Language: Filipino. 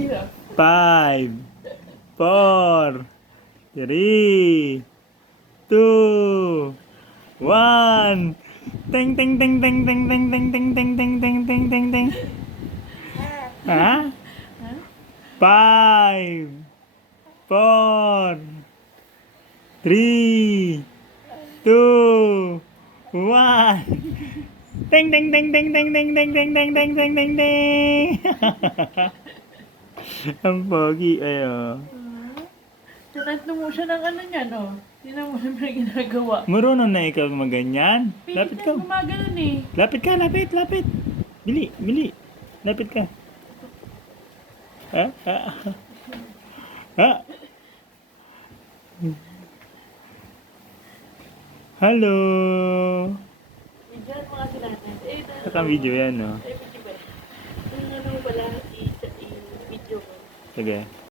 Hirap. 5, 4, 3, 2, 1. Ting ting ting ting ting ting ting ting ting ting ting ting ting ting. Ha? 5, 4, 3, 2, 1. Ting ting ting ting ting ting ting ting ting ting ting ting ting. Ang pogi ay oh. Tinatlo mo siya ng ano niya, no? Tinan mo naman yung ginagawa. Marunong na ikaw maganyan. Pilit Lapit na ka. gumagano'n eh. Lapit ka, lapit, lapit. Bili, bili. Lapit ka. Ha? Ha? Ha? Hello. Medyo mga sila natin. Naka-video yan, no? Video ba? Yung ano pala, i-video mo. Sige.